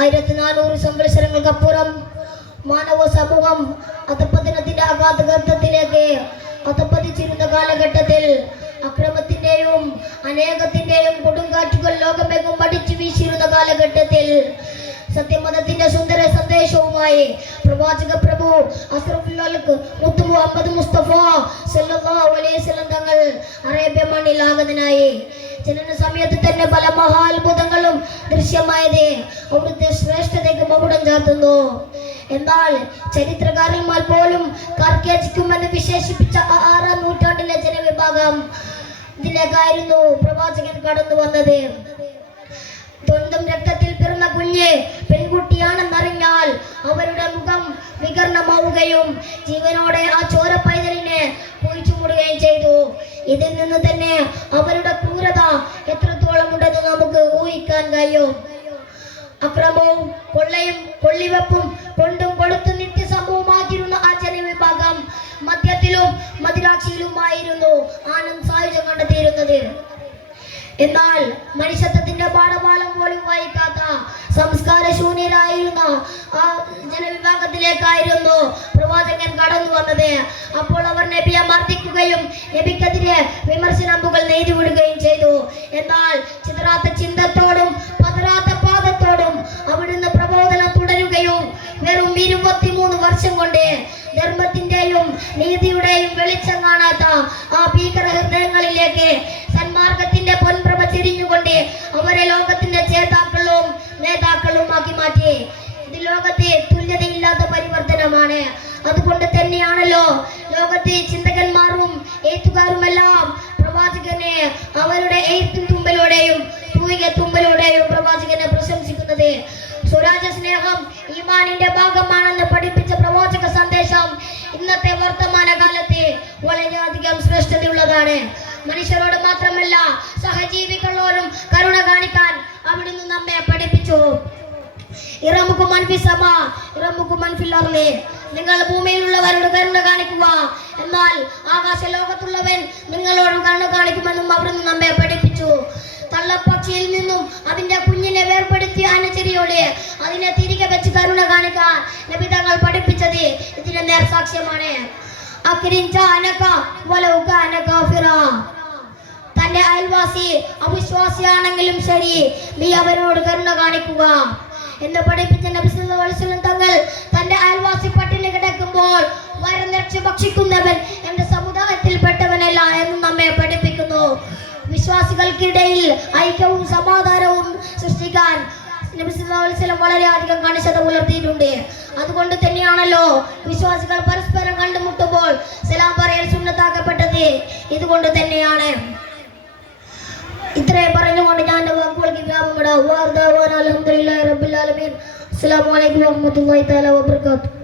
ആയിരത്തി നാനൂറ് സംവത്സരങ്ങൾക്കപ്പുറം മാനവ സമൂഹം അധപ്പതനത്തിന്റെ അഗാധഗർത്തത്തിലേക്ക് അധപ്പതിച്ചിരുന്ന കാലഘട്ടത്തിൽ അക്രമത്തിന്റെയും അനേകത്തിന്റെയും കൊടുങ്കാറ്റുകൾ ലോകമെങ്ങും അടിച്ചു വീശിരുന്ന കാലഘട്ടത്തിൽ സത്യമതത്തിന്റെ സുന്ദര സന്ദേശവുമായി പ്രവാചക പ്രഭു അസ്രഫുല്ലാൽക്ക് മുത്തു മുസ്തഫ സല്ലല്ലാഹു അലൈഹി വസല്ലം തങ്ങൾ അറേബ്യ മണ്ണിൽ ആഗതനായി. ജനന സമയത്ത് തന്നെ പല മഹാത്ഭുതങ്ങളും ദൃശ്യമായത്. അവിടുത്തെ ശ്രേഷ്ഠതയ്ക്ക് മകുടം ചാർത്തുന്നു. എന്നാൽ ചരിത്രകാരന്മാർ പോലും കാർക്കേജിക്കുമെന്ന് വിശേഷിപ്പിച്ച ആറാം നൂറ്റാണ്ടിലെ ജനവിഭാഗം ഇതിലേക്കായിരുന്നു പ്രവാചകൻ കടന്നു വന്നത്. സ്വന്തം രക്തത്തിൽ പിറന്ന കുഞ്ഞ് പെൺകുട്ടിയാണെന്നറിഞ്ഞാൽ അവരുടെ മുഖം വികരണമാവുകയും ജീവനോടെ ആ ചോര പൈതലിനെ കുഴിച്ചുമൂടുകയും ചെയ്തു. ഇതിൽ നിന്ന് തന്നെ അവരുടെ ഊഹിക്കാൻ കഴിയും അക്രമവും കൊള്ളയും കൊള്ളിവെപ്പും കൊണ്ടും കൊടുത്തും നിത്യസംഭവമാക്കിയിരുന്ന ആ ജനവിഭാഗം മദ്യത്തിലും മദിരാക്ഷിയിലുമായിരുന്നു ആനന്ദ് സായുജം കണ്ടെത്തിയിരുന്നത്. എന്നാൽ മനുഷ്യത്വത്തിന്റെ പാഠപാഠം പോലും വായിക്കാത്ത സംസ്കാര ശൂന്യരായിരുന്ന ആ ജനവിഭാഗത്തിലേക്കായിരുന്നു പ്രവാചകൻ കടന്നു വന്നത്. അപ്പോൾ അവർ നബിയെ മർദ്ദിക്കുകയും നബിക്കെതിരെ വിമർശനമ്പുകൾ നെയ്തുവിടുകയും ചെയ്തു. എന്നാൽ ചിത്രാത്ത ചിന്തത്തോടും വെറും ഇരുപത്തിമൂന്ന് വർഷം കൊണ്ട് ധർമ്മത്തിന്റെയും നീതിയുടെയും വെളിച്ചം കാണാത്ത ആ ഭീകര ഹൃദയങ്ങളിലേക്ക് സന്മാർഗത്തിന്റെ പൊൻപ്രഭ ചെരിഞ്ഞുകൊണ്ട് അവരെ ലോകത്തിന്റെ ചേതാക്കളും നേതാക്കളും ആക്കി മാറ്റി. ഇത് ലോകത്തെ തുല്യതയില്ലാത്ത പരിവർത്തനമാണ്. അതുകൊണ്ട് തന്നെയാണല്ലോ ലോകത്തെ ചിന്തകന്മാരും എഴുത്തുകാരുമെല്ലാം പ്രവാചകനെ അവരുടെ എഴുത്തും തുമ്പലൂടെയും തൂയിക ഈമാനിന്റെ ഭാഗമാണെന്ന് പഠിപ്പിച്ച പ്രവാചക സന്ദേശം ഇന്നത്തെ വർത്തമാന കാലത്ത് വളരെയധികം ശ്രേഷ്ഠതയുള്ളതാണ്. മനുഷ്യരോട് മാത്രമല്ല സഹജീവികളോടും കരുണ കാണിക്കാൻ അവിടുന്ന് നമ്മെ പഠിപ്പിച്ചു. നിങ്ങൾ ഭൂമിയിലുള്ളവരോട് കരുണ കാണിക്കുക. എന്നാൽ ആകാശ ലോകത്തുള്ളവൻ നിങ്ങളോട് കരുണ കാണിക്കുമെന്നും അവിടുന്ന് നമ്മെ പഠിപ്പിച്ചു. തള്ളപ്പക്ഷിയിൽ നിന്നും അതിന്റെ കുഞ്ഞിനെ വേർപെടുത്തി അനചരിയോടെ അതിനെ തിരികെ വെച്ച് കരുണ കാണിക്കാൻ നബി തങ്ങൾ പഠിപ്പിച്ചത് ഇതിന്റെ നേർസാക്ഷ്യമാണ് തന്റെ അയൽവാസി അവിശ്വാസിയാണെങ്കിലും ശരി നീ അവനോട് കരുണ കാണിക്കുക. എന്ന് പഠിപ്പിച്ച നബിസ്വലം തങ്ങൾ തന്റെ അയൽവാസി പട്ടിണി കിടക്കുമ്പോൾ വരനിറച്ച് ഭക്ഷിക്കുന്നവൻ എന്റെ സമുദായത്തിൽപ്പെട്ടവനല്ല എന്ന് നമ്മെ പഠിപ്പിക്കുന്നു. വിശ്വാസികൾക്കിടയിൽ ഐക്യവും സമാധാനവും സൃഷ്ടിക്കാൻ നബി അലൈഹി വസല്ലം വളരെയധികം കണിശത പുലർത്തിയിട്ടുണ്ട്. അതുകൊണ്ട് തന്നെയാണല്ലോ വിശ്വാസികൾ പരസ്പരം കണ്ടുമുട്ടുമ്പോൾ സലാം പറയൽ സുന്നത്താക്കപ്പെട്ടത്. ഇതുകൊണ്ട് തന്നെയാണ്. ഇത്രയും പറഞ്ഞുകൊണ്ട് ഞാൻ വിരാമം വിടാം അലഹമുല്ലാ റബ്ബുൽ ആലമീൻ. അസ്സലാമു അലൈക്കും വറഹ്മത്തുള്ളാഹി തആല വബറകാതുഹു.